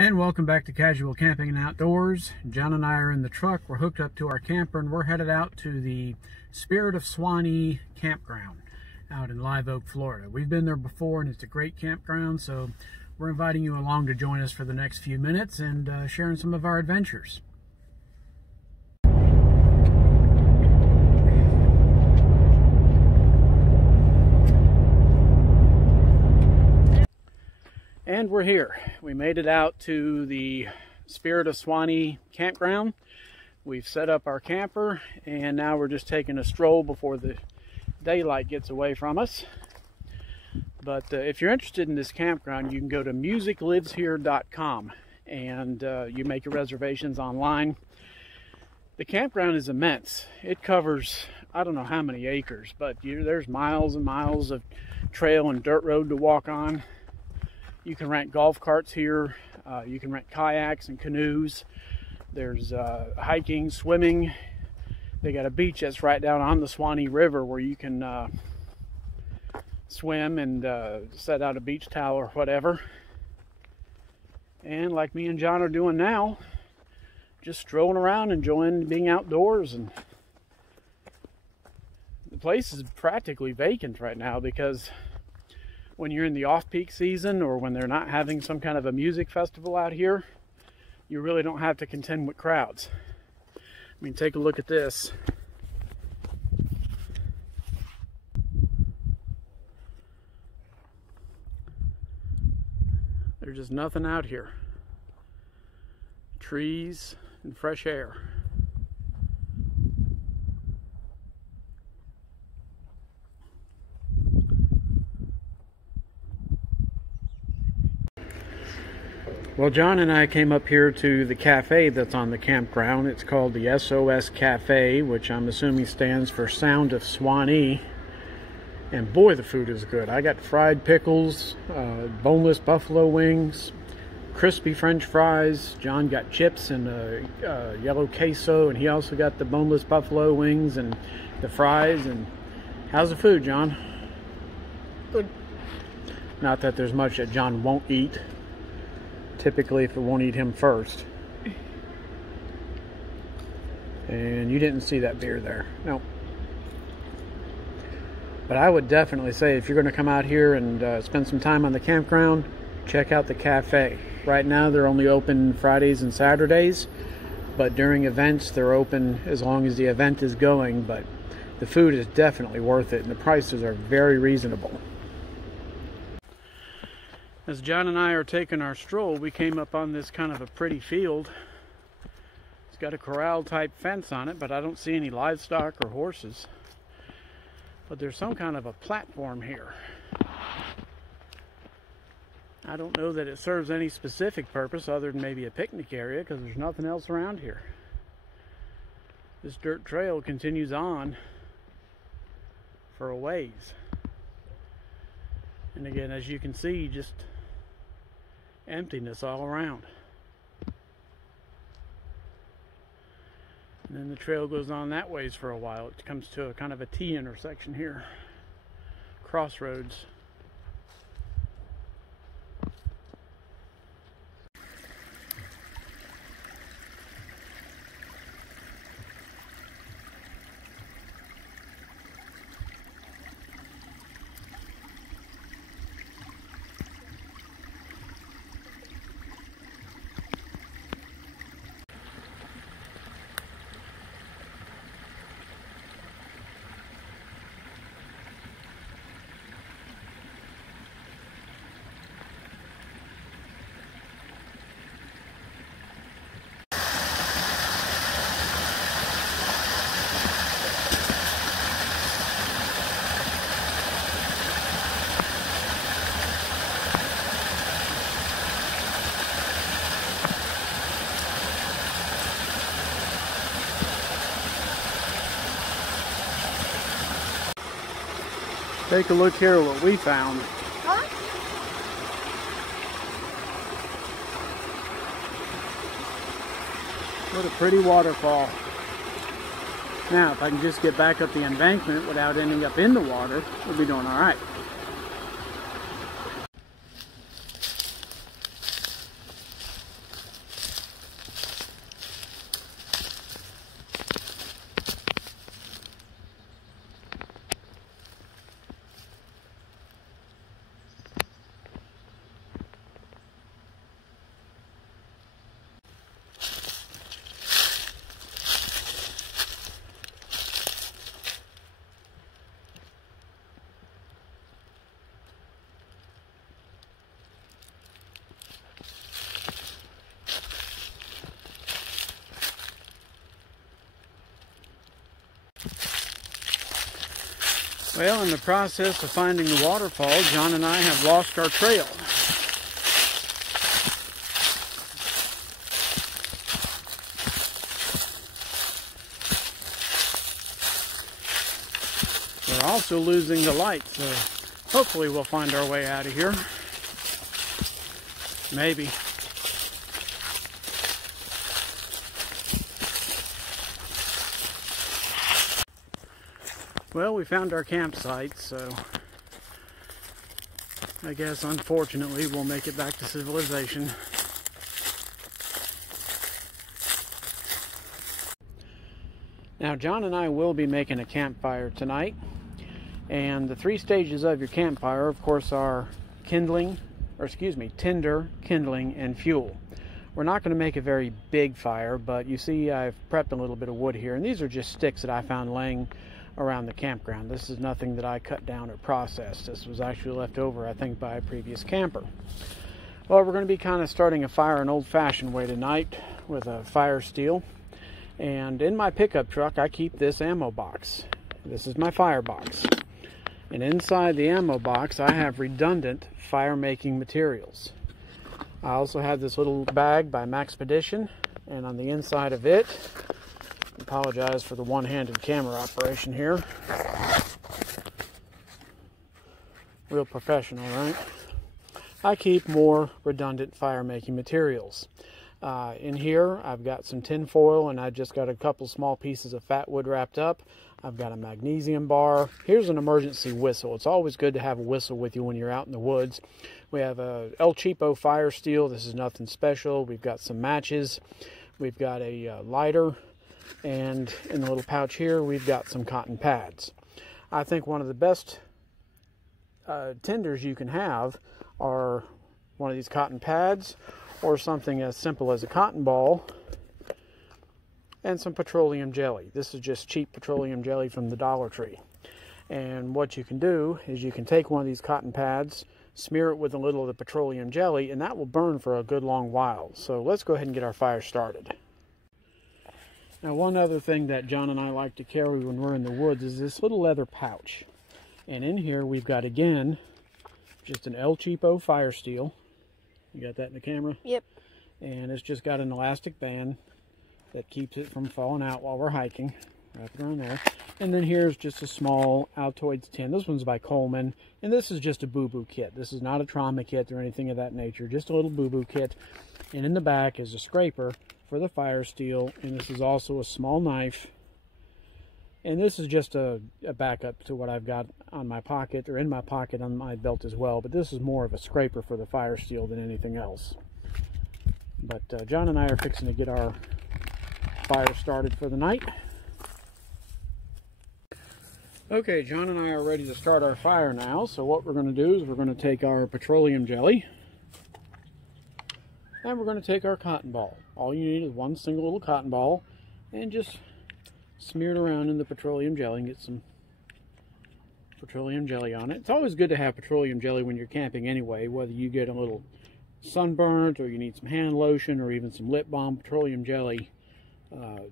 And welcome back to Casual Camping and Outdoors. John and I are in the truck. We're hooked up to our camper and we're headed out to the Spirit of Swanee campground out in Live Oak, Florida. We've been there before and it's a great campground, so we're inviting you along to join us for the next few minutes and sharing some of our adventures. And we're here. We made it out to the Spirit of Swanee campground. We've set up our camper and now we're just taking a stroll before the daylight gets away from us. But if you're interested in this campground, you can go to musicliveshere.com and you make your reservations online. The campground is immense. It covers, I don't know how many acres, but there's miles and miles of trail and dirt road to walk on. You can rent golf carts here. You can rent kayaks and canoes. There's hiking, swimming. They got a beach that's right down on the Swanee River where you can swim and set out a beach towel or whatever. And like me and John are doing now, just strolling around, enjoying being outdoors. And the place is practically vacant right now because when you're in the off-peak season or when they're not having some kind of a music festival out here, you really don't have to contend with crowds. I mean, take a look at this. There's just nothing out here. Trees and fresh air. Well, John and I came up here to the cafe that's on the campground. It's called the Sos Cafe, which I'm assuming stands for Sound of Swanee. And boy, the food is good. I got fried pickles, boneless buffalo wings, crispy French fries. John got chips and yellow queso, and he also got the boneless buffalo wings and the fries. And how's the food, John? Good. Not that there's much that John won't eat. Typically, if it won't eat him first. And you didn't see that beer there. No. But I would definitely say if you're going to come out here and spend some time on the campground, check out the cafe. Right now they're only open Fridays and Saturdays, but during events they're open as long as the event is going. But the food is definitely worth it and the prices are very reasonable. As John and I are taking our stroll, we came up on this kind of a pretty field. It's got a corral type fence on it, but I don't see any livestock or horses. But there's some kind of a platform here. I don't know that it serves any specific purpose other than maybe a picnic area because there's nothing else around here. This dirt trail continues on for a ways. And again, as you can see, just emptiness all around. And then the trail goes on that ways for a while. It comes to a kind of a T intersection here. Crossroads. Take a look here at what we found. Huh? What a pretty waterfall. Now, if I can just get back up the embankment without ending up in the water, we'll be doing all right. Well, in the process of finding the waterfall, John and I have lost our trail. We're also losing the light, so hopefully we'll find our way out of here. Maybe. Well, we found our campsite, so I guess unfortunately we'll make it back to civilization. Now, John and I will be making a campfire tonight, and the 3 stages of your campfire, of course, are tinder, kindling, and fuel. We're not going to make a very big fire, but you see I've prepped a little bit of wood here, and these are just sticks that I found laying around the campground. This is nothing that I cut down or processed. This was actually left over, I think, by a previous camper. Well, we're going to be kind of starting a fire an old-fashioned way tonight with a fire steel. And in my pickup truck, I keep this ammo box. This is my fire box. And inside the ammo box, I have redundant fire-making materials. I also have this little bag by Maxpedition, and on the inside of it, I apologize for the one-handed camera operation here. Real professional, right? I keep more redundant fire-making materials. In here, I've got some tin foil, and I just got a couple small pieces of fat wood wrapped up. I've got a magnesium bar. Here's an emergency whistle. It's always good to have a whistle with you when you're out in the woods. We have a El Cheapo fire steel. This is nothing special. We've got some matches. We've got a lighter. And in the little pouch here, we've got some cotton pads. I think one of the best tinders you can have are one of these cotton pads, or something as simple as a cotton ball and some petroleum jelly. This is just cheap petroleum jelly from the Dollar Tree. And what you can do is you can take one of these cotton pads, smear it with a little of the petroleum jelly, and that will burn for a good long while. So let's go ahead and get our fire started. Now, one other thing that John and I like to carry when we're in the woods is this little leather pouch. And in here we've got, again, just an El Cheapo fire steel. You got that in the camera? Yep. And it's just got an elastic band that keeps it from falling out while we're hiking. Wrap it around there. And then here's just a small Altoids tin. This one's by Coleman. And this is just a boo-boo kit. This is not a trauma kit or anything of that nature. Just a little boo-boo kit. And in the back is a scraper for the fire steel. And this is also a small knife. And this is just a backup to what I've got on my pocket, or in my pocket on my belt as well. But this is more of a scraper for the fire steel than anything else. But John and I are fixing to get our fire started for the night. Okay, John and I are ready to start our fire now. So what we're going to do is we're going to take our petroleum jelly. And we're going to take our cotton ball. All you need is one single little cotton ball. And just smear it around in the petroleum jelly and get some petroleum jelly on it. It's always good to have petroleum jelly when you're camping anyway, whether you get a little sunburnt or you need some hand lotion or even some lip balm. Petroleum jelly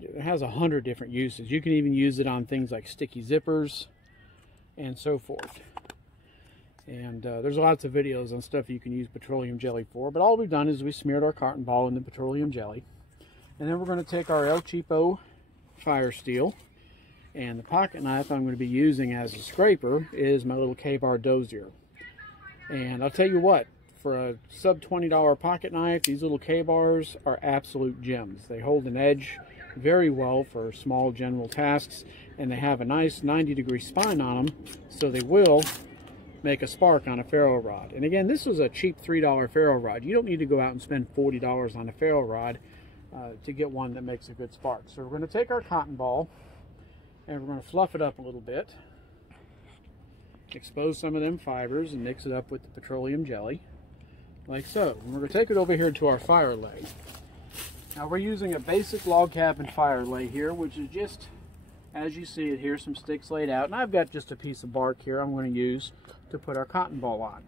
it has 100 different uses. You can even use it on things like sticky zippers and so forth. And there's lots of videos on stuff you can use petroleum jelly for, but all we've done is we smeared our cotton ball in the petroleum jelly. And then we're going to take our El Cheapo fire steel, and the pocket knife I'm going to be using as a scraper is my little K-bar dozier. And I'll tell you what, for a sub $20 pocket knife, these little K-bars are absolute gems. They hold an edge very well for small general tasks, and they have a nice 90-degree spine on them, so they will make a spark on a ferro rod. And again, this was a cheap $3 ferro rod. You don't need to go out and spend $40 on a ferro rod to get one that makes a good spark. So we're going to take our cotton ball and we're going to fluff it up a little bit, expose some of them fibers, and mix it up with the petroleum jelly like so. And we're going to take it over here to our fire lay. Now we're using a basic log cabin fire lay here, which is just as you see it here, some sticks laid out, and I've got just a piece of bark here I'm going to use to put our cotton ball on.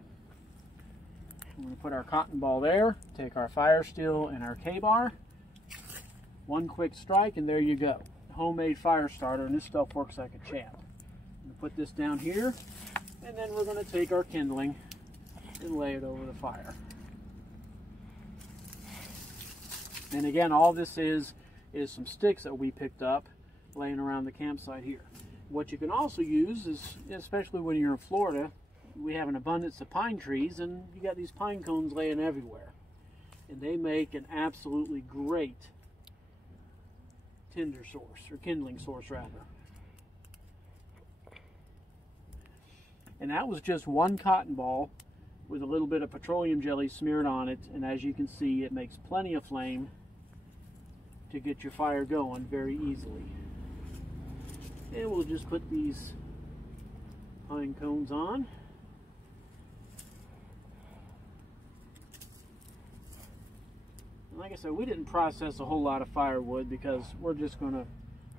I'm going to put our cotton ball there, take our fire steel and our K-bar, one quick strike, and there you go. Homemade fire starter, and this stuff works like a champ. Put this down here, and then we're going to take our kindling and lay it over the fire. And again, all this is some sticks that we picked up laying around the campsite here. What you can also use is, especially when you're in Florida, we have an abundance of pine trees, and you got these pine cones laying everywhere. And they make an absolutely great tinder source, or kindling source rather. And that was just one cotton ball with a little bit of petroleum jelly smeared on it, and as you can see, it makes plenty of flame to get your fire going very easily. And we'll just put these pine cones on. And like I said, we didn't process a whole lot of firewood because we're just going to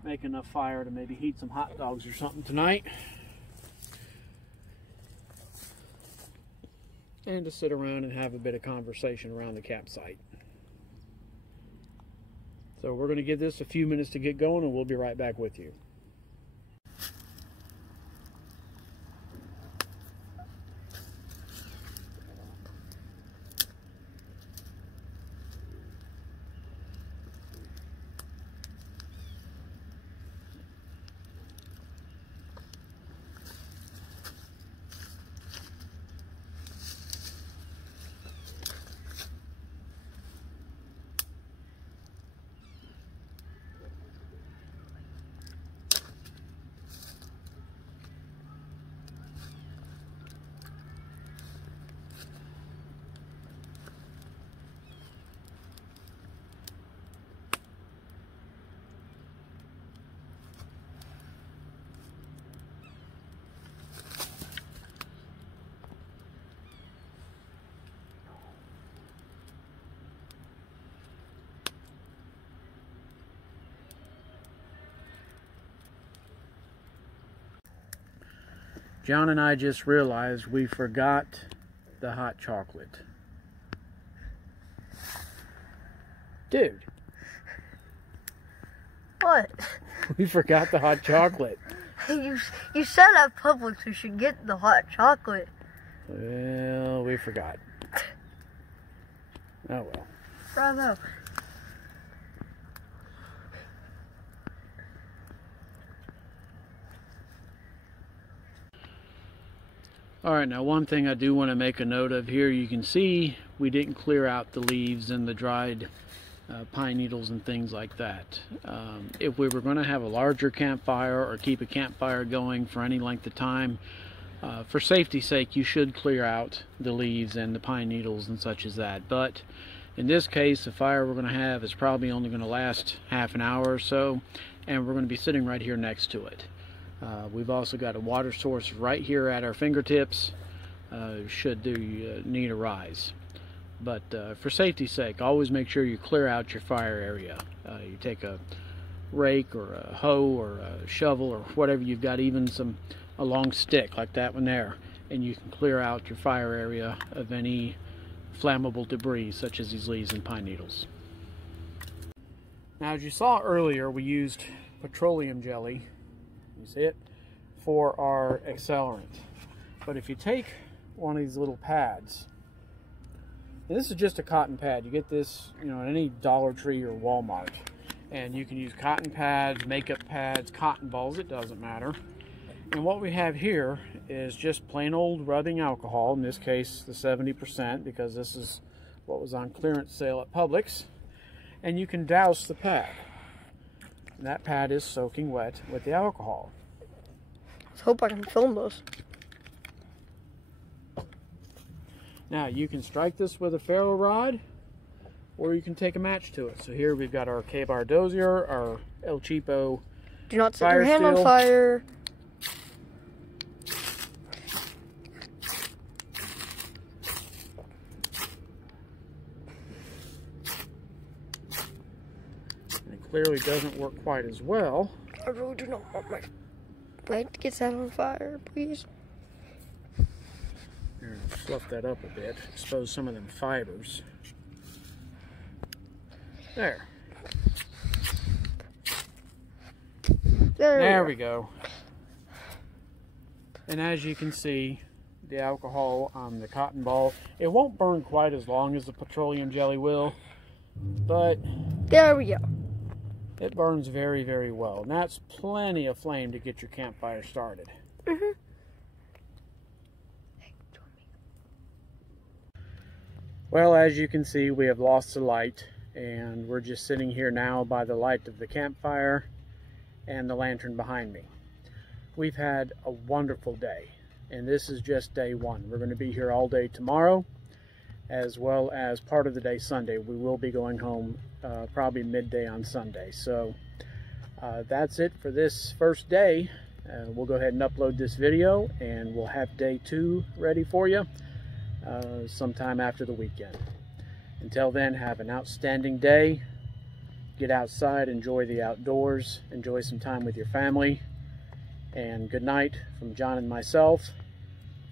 make enough fire to maybe heat some hot dogs or something tonight. And to sit around and have a bit of conversation around the campsite. So we're going to give this a few minutes to get going, and we'll be right back with you. John and I just realized we forgot the hot chocolate. Dude. What? We forgot the hot chocolate. You said at Publix we should get the hot chocolate. Well, we forgot. Oh well. Bravo. Alright, now one thing I do want to make a note of here, you can see we didn't clear out the leaves and the dried pine needles and things like that. If we were going to have a larger campfire or keep a campfire going for any length of time, for safety's sake, you should clear out the leaves and the pine needles and such as that. But in this case, the fire we're going to have is probably only going to last half an hour or so, and we're going to be sitting right here next to it. We've also got a water source right here at our fingertips should the need arise. But for safety's sake, always make sure you clear out your fire area. You take a rake or a hoe or a shovel or whatever you've got, even a long stick like that one there, and you can clear out your fire area of any flammable debris such as these leaves and pine needles. Now, as you saw earlier, we used petroleum jelly, you see it, for our accelerant. But if you take one of these little pads, and this is just a cotton pad, you get this, you know, at any Dollar Tree or Walmart, and you can use cotton pads, makeup pads, cotton balls, it doesn't matter. And what we have here is just plain old rubbing alcohol, in this case the 70%, because this is what was on clearance sale at Publix, and you can douse the pad. And that pad is soaking wet with the alcohol. Let's hope I can film this. Now you can strike this with a ferro rod, or you can take a match to it. So here we've got our K-Bar Dozier, our El Cheapo. Do not set your hand on fire. Clearly doesn't work quite as well. I really do not want my leg to get set on fire, please. Here, fluff that up a bit, expose some of them fibers. There. There we go. And as you can see, the alcohol on the cotton ball, it won't burn quite as long as the petroleum jelly will, but there we go. It burns very, very well. And that's plenty of flame to get your campfire started. Well, as you can see, we have lost the light, and we're just sitting here now by the light of the campfire and the lantern behind me. We've had a wonderful day, and this is just day one. We're going to be here all day tomorrow, as well as part of the day Sunday. We will be going home probably midday on Sunday. So that's it for this first day. We'll go ahead and upload this video, and we'll have day two ready for you sometime after the weekend. Until then, have an outstanding day. Get outside, enjoy the outdoors, enjoy some time with your family. And good night from John and myself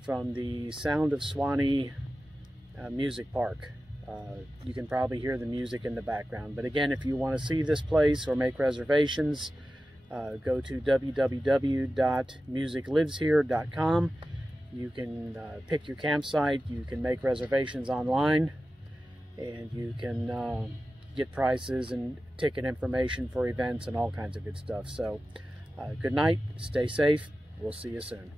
from the Sound of Swanee Music Park. You can probably hear the music in the background. But again, if you want to see this place or make reservations, go to www.musicliveshere.com. You can pick your campsite, you can make reservations online, and you can get prices and ticket information for events and all kinds of good stuff. So good night, stay safe, we'll see you soon.